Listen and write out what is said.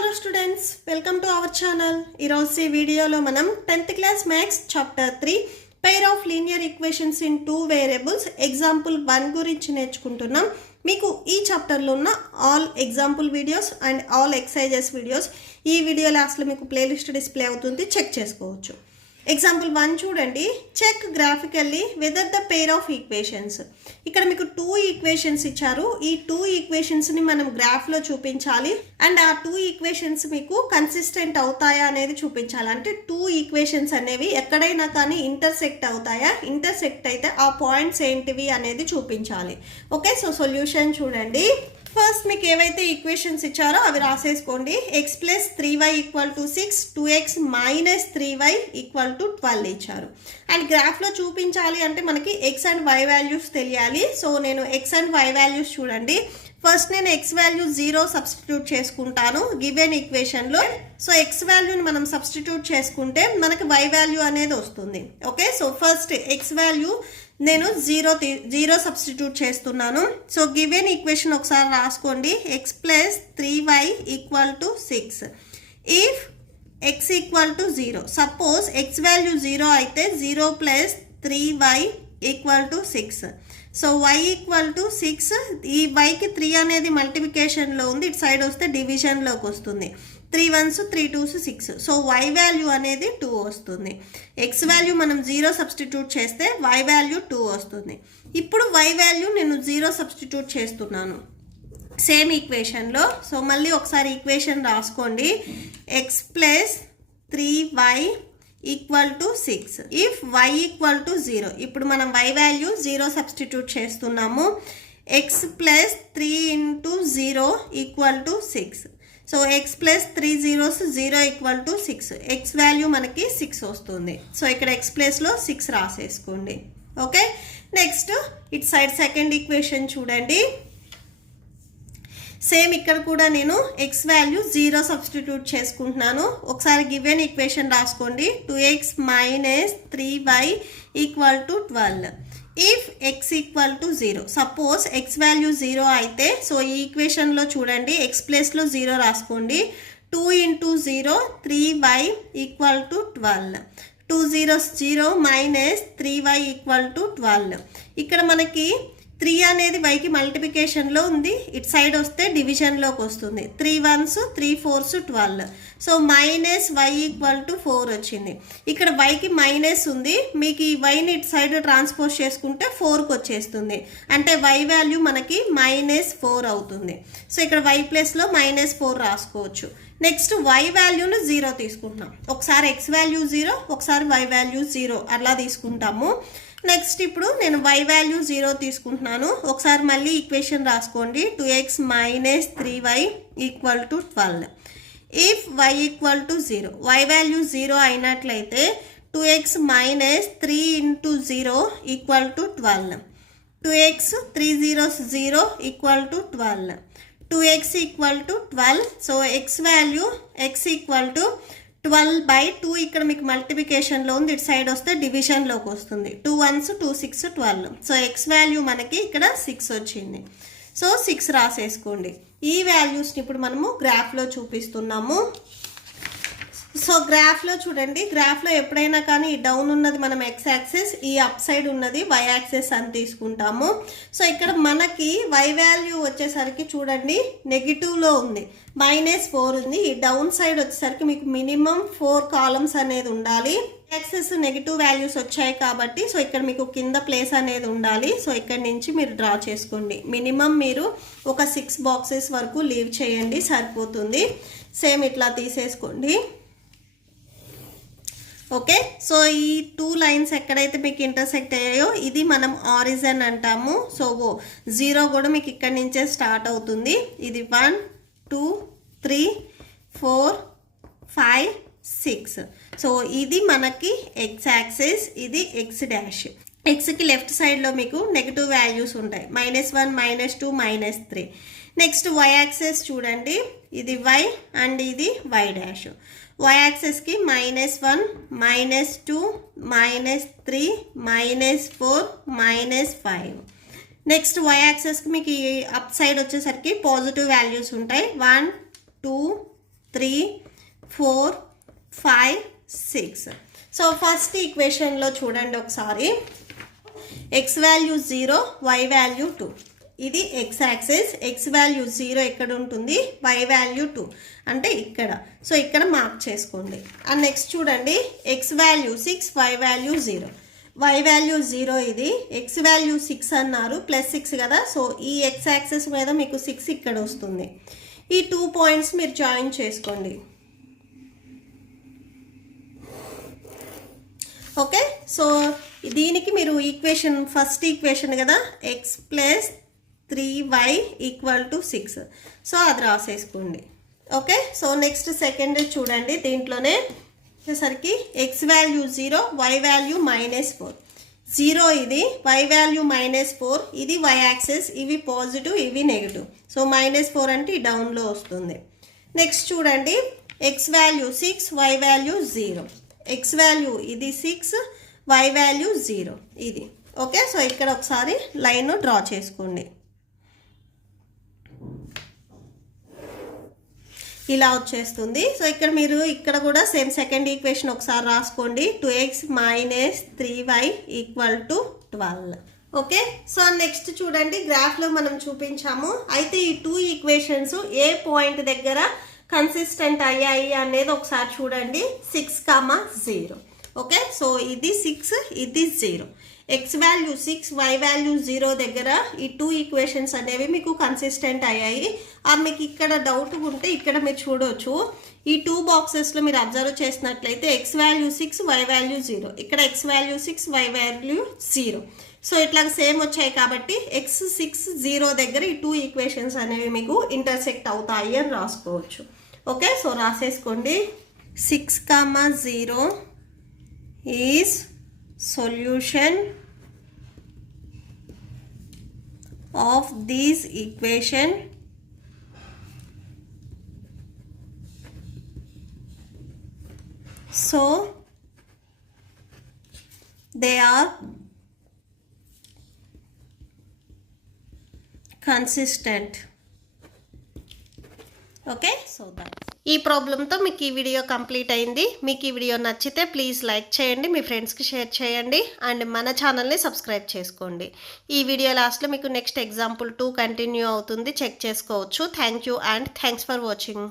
Hello students, welcome to our channel. ఈరోజు ఈ వీడియోలో మనం 10th class maths chapter 3 pair of linear equations in 2 variables example 1 గురించి నేర్చుకుంటున్నాం. మీకు ఈ చాప్టర్లో ఉన్న all example videos and all exercises videos ఈ వీడియో లాస్ట్లో మీకు ప్లేలిస్ట్ డిస్ప్లే అవుతుంది, చెక్ చేసుకోవచ్చు. ఎగ్జాంపుల్ 1 చూడండి. Check graphically whether the pair of equations. ఇక్కడ మీకు 2 ఈక్వేషన్స్ ఇచ్చారు. ఈ 2 ఈక్వేషన్స్ని మనం గ్రాఫ్లో చూపించాలి అండ్ ఆ 2 ఈక్వేషన్స్ మీకు కన్సిస్టెంట్ అవుతాయా అనేది చూపించాలి. అంటే 2 ఈక్వేషన్స్ అనేవి ఎక్కడైనా కానీ ఇంటర్సెక్ట్ అవుతాయా, ఇంటర్సెక్ట్ అయితే ఆ పాయింట్స్ ఏంటివి అనేది చూపించాలి. ఓకే, సో సొల్యూషన్ చూడండి. ఫస్ట్ మీకు ఏవైతే ఈక్వేషన్స్ ఇచ్చారో అవి రాసేసుకోండి. X plus 3y equal to 6, 2x minus 3y equal to 12 ఇచ్చారు. అండ్ గ్రాఫ్లో చూపించాలి అంటే మనకి ఎక్స్ అండ్ వై వాల్యూస్ తెలియాలి. సో నేను ఎక్స్ అండ్ వై వాల్యూస్ చూడండి. ఫస్ట్ నేను ఎక్స్ వాల్యూ 0 సబ్స్టిట్యూట్ చేసుకుంటాను గివెన్ ఈక్వేషన్లో. సో ఎక్స్ వాల్యూని మనం సబ్స్టిట్యూట్ చేసుకుంటే మనకి వై వాల్యూ అనేది వస్తుంది. Okay, so first x value నేను 0 సబ్స్టిట్యూట్ చేస్తున్నాను. సో గివెన్ ఈక్వేషన్ ఒకసారి రాసుకోండి. X plus 3y equal to 6 if X equal to 0. Suppose X value 0 అయితే 0 plus 3y equal to 6. So y equal to 6. ఈ yకి 3 అనేది మల్టిప్లికేషన్లో ఉంది, ఇటు సైడ్ వస్తే డివిజన్లోకి వస్తుంది. 3 1s 3 2s 6. So y value అనేది 2 వస్తుంది. x వాల్యూ మనం 0 సబ్స్టిట్యూట్ చేస్తే y వాల్యూ 2 వస్తుంది. ఇప్పుడు y వాల్యూ నేను 0 సబ్స్టిట్యూట్ చేస్తున్నాను సేమ్ ఈక్వేషన్లో. సో మళ్ళీ ఒకసారి ఈక్వేషన్ రాసుకోండి. x plus 3y equal to 6 if y equal to 0. ఇప్పుడు మనం y వాల్యూ 0 సబ్స్టిట్యూట్ చేస్తున్నాము. x plus 3 into 0 equal to 6. So x plus 3 zeros 0 equal to 6. x value మనకి 6 వస్తుంది. సో ఇక్కడ x ప్లేస్లో 6 రాసేసుకోండి. Okay, next it side second equation చూడండి. Same ఇక్కడ కూడా నేను ఎక్స్ వాల్యూ 0 సబ్స్టిట్యూట్ చేసుకుంటున్నాను. ఒకసారి గివెన్ ఈక్వేషన్ రాసుకోండి. 2x minus 3y equal to 12 if X equal to 0. Suppose X value 0 అయితే సో ఈ ఈక్వేషన్లో చూడండి ఎక్స్ ప్లేస్లో 0 రాసుకోండి. 2 into 0 3y equal to 12. 2 zeros 0 minus 3y equal to 12. ఇక్కడ మనకి 3 అనేది వైకి మల్టిప్లికేషన్లో ఉంది, ఇటు సైడ్ వస్తే డివిజన్లోకి వస్తుంది. 3 1s 3 4s 12. So minus y equal to 4 వచ్చింది. ఇక్కడ వైకి మైనస్ ఉంది, మీకు ఈ వైని ఇటు సైడ్ ట్రాన్స్పోజ్ చేసుకుంటే 4కి వచ్చేస్తుంది. అంటే వై వాల్యూ మనకి -4 అవుతుంది. సో ఇక్కడ వై ప్లస్లో -4 రాసుకోవచ్చు. నెక్స్ట్ వై వాల్యూను 0 తీసుకుంటున్నాం. ఒకసారి ఎక్స్ వాల్యూ 0, ఒకసారి వై వాల్యూ 0 అలా తీసుకుంటాము. నెక్స్ట్ ఇప్పుడు నేను y వాల్యూ 0 తీసుకుంటున్నాను. ఒకసారి మళ్ళీ ఈక్వేషన్ రాసుకోండి. 2x minus 3y equal to 12 if y equal to 0. y value 0 అయినట్లయితే 2x minus 3 into 0 equal to 12. 2x 3 zeros 0 equal to 12. 2x equal to 12. So x value x equal to 12/2. ఇక్కడ మీకు మల్టిప్లికేషన్లో ఉంది, ఇటు side వస్తే డివిజన్లోకి వస్తుంది. 2 1s 2 6 12. So X value మనకి ఇక్కడ 6 వచ్చింది. సో 6 రాసేసుకోండి. ఈ వాల్యూస్ని ఇప్పుడు మనము గ్రాఫ్లో చూపిస్తున్నాము. సో గ్రాఫ్లో చూడండి. గ్రాఫ్లో ఎప్పుడైనా కానీ ఈ డౌన్ ఉన్నది మనం ఎక్స్ యాక్సెస్, ఈ అప్ సైడ్ ఉన్నది వై యాక్సెస్ అని తీసుకుంటాము. సో ఇక్కడ మనకి వై వాల్యూ వచ్చేసరికి చూడండి నెగిటివ్లో ఉంది, -4 ఉంది. ఈ డౌన్ సైడ్ వచ్చేసరికి మీకు మినిమం 4 కాలమ్స్ అనేది ఉండాలి. యాక్సెస్ నెగిటివ్ వాల్యూస్ వచ్చాయి కాబట్టి సో ఇక్కడ మీకు కింద ప్లేస్ అనేది ఉండాలి. సో ఇక్కడ నుంచి మీరు డ్రా చేసుకోండి. మినిమం మీరు ఒక 6 బాక్సెస్ వరకు లీవ్ చేయండి, సరిపోతుంది. సేమ్ ఇట్లా తీసేసుకోండి. ఓకే, సో ఈ 2 లైన్స్ ఎక్కడైతే మీకు ఇంటర్సెక్ట్ అయ్యాయో ఇది మనం ఆరిజన్ అంటాము. సో 0 కూడా మీకు ఇక్కడ నుంచే స్టార్ట్ అవుతుంది. ఇది 1 2 3 4 5 6. సో ఇది మనకి ఎక్స్ యాక్సిస్, ఇది ఎక్స్ డాష్. ఎక్స్కి లెఫ్ట్ సైడ్లో మీకు నెగిటివ్ వాల్యూస్ ఉంటాయి, -1 -2 -3. నెక్స్ట్ వై యాక్సిస్ చూడండి, ఇది వై అండ్ ఇది వై డాష్. వై యాక్సిస్కి -1 -2 -3 -4 -5. నెక్స్ట్ వై యాక్సిస్కి మీకు అప్ సైడ్ వచ్చేసరికి పాజిటివ్ వాల్యూస్ ఉంటాయి. 1 2 3 4 5 6. సో ఫస్ట్ ఈక్వేషన్లో చూడండి ఒకసారి, ఎక్స్ వాల్యూ 0, వై వాల్యూ 2. ఇది ఎక్స్ యాక్సిస్, ఎక్స్ వాల్యూ 0 ఎక్కడ ఉంటుంది, వై వాల్యూ 2 అంటే ఇక్కడ. సో ఇక్కడ మార్క్ చేసుకోండి. అండ్ నెక్స్ట్ చూడండి, x value 6, y value 0. Y value 0 ఇది, ఎక్స్ వాల్యూ 6 అన్నారు, +6 కదా. సో ఈ ఎక్స్ యాక్సిస్ మీద మీకు 6 ఇక్కడ వస్తుంది. ఈ 2 పాయింట్స్ మీరు జాయిన్ చేసుకోండి. ఓకే, సో దీనికి మీరు ఈక్వేషన్, ఫస్ట్ ఈక్వేషన్ కదా, ఎక్స్ ప్లస్ 3y = 6. సో అది రాసేసుకోండి. ఓకే, సో నెక్స్ట్ సెకండ్ చూడండి, దీంట్లోనే వచ్చేసరికి ఎక్స్ వాల్యూ 0, వై వాల్యూ -4. 0 ఇది, వై వాల్యూ -4, ఇది వై యాక్సిస్, ఇవి పాజిటివ్, ఇవి నెగిటివ్. సో -4 అంటే ఈ డౌన్లో వస్తుంది. నెక్స్ట్ చూడండి, x value 6, y value 0. X value ఇది 6, వై వాల్యూ 0 ఇది. ఓకే, సో ఇక్కడ ఒకసారి లైన్ డ్రా చేసుకోండి. ఇలా వచ్చేస్తుంది. సో ఇక్కడ మీరు ఇక్కడ కూడా సేమ్ సెకండ్ ఈక్వేషన్ ఒకసారి రాసుకోండి. 2x - 3y = 12. Okay, so next చూడండి, గ్రాఫ్లో మనం చూపించాము. అయితే ఈ 2 ఈక్వేషన్స్ ఏ పాయింట్ దగ్గర కన్సిస్టెంట్ అయ్యాయి అనేది ఒకసారి చూడండి. 6, 0. ఓకే, సో ఇది 6, ఇది 0. ఎక్స్ వాల్యూ 6, వై వాల్యూ 0 దగ్గర ఈ 2 ఈక్వేషన్స్ అనేవి మీకు కన్సిస్టెంట్ అయ్యాయి. మీకు ఇక్కడ డౌట్ ఉంటే ఇక్కడ మీరు చూడవచ్చు, ఈ 2 బాక్సెస్లో మీరు అబ్జర్వ్ చేసినట్లయితే ఎక్స్ వాల్యూ 6, వై వాల్యూ 0, ఇక్కడ x value 6, y value 0. So ఇట్లా సేమ్ వచ్చాయి కాబట్టి ఎక్స్ 6, 0 దగ్గర ఈ 2 ఈక్వేషన్స్ అనేవి మీకు ఇంటర్సెక్ట్ అవుతాయి అని రాసుకోవచ్చు. ఓకే, సో రాసేసుకోండి. 6, 0 is solution of this equation so they are consistent. Okay, so ఈ ప్రాబ్లంతో మీకు ఈ వీడియో కంప్లీట్ అయింది. మీకు ఈ వీడియో నచ్చితే ప్లీజ్ లైక్ చేయండి, మీ ఫ్రెండ్స్కి షేర్ చేయండి, అండ్ మన ఛానల్ని సబ్స్క్రైబ్ చేసుకోండి. ఈ వీడియో లాస్ట్లో మీకు నెక్స్ట్ ఎగ్జాంపుల్ 2 కంటిన్యూ అవుతుంది, చెక్ చేసుకోవచ్చు. Thank you and thanks for watching.